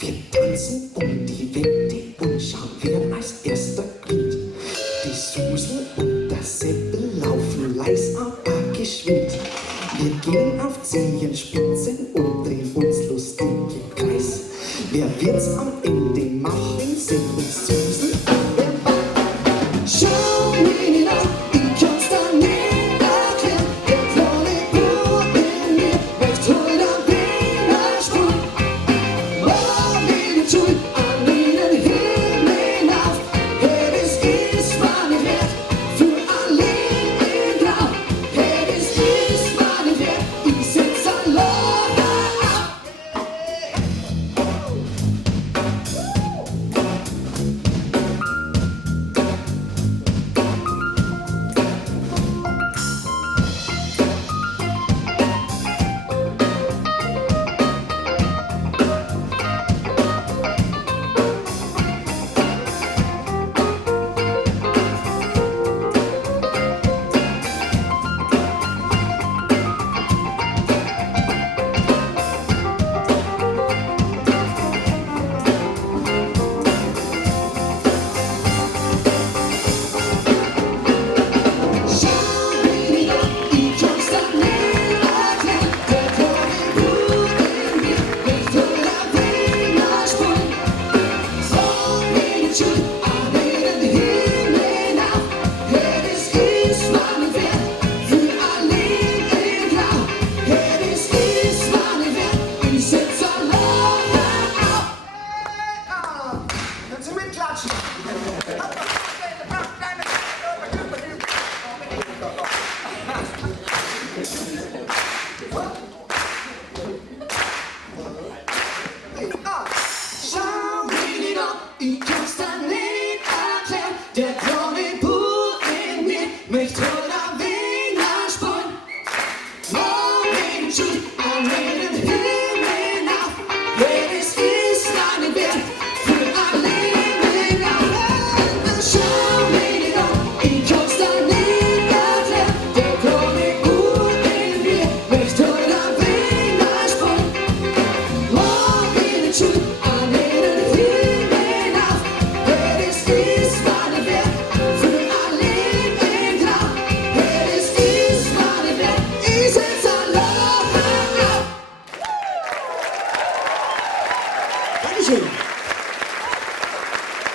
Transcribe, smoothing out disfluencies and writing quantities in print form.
Wir tanzen um die Wette und schauen, wer als erster glüht. Die Susel und der Seppel laufen leis, aber geschwind. Wir gehen auf Zehenspitzen und drehen uns lustig im Kreis. Wer wird's am Ende machen? Seppel, Susel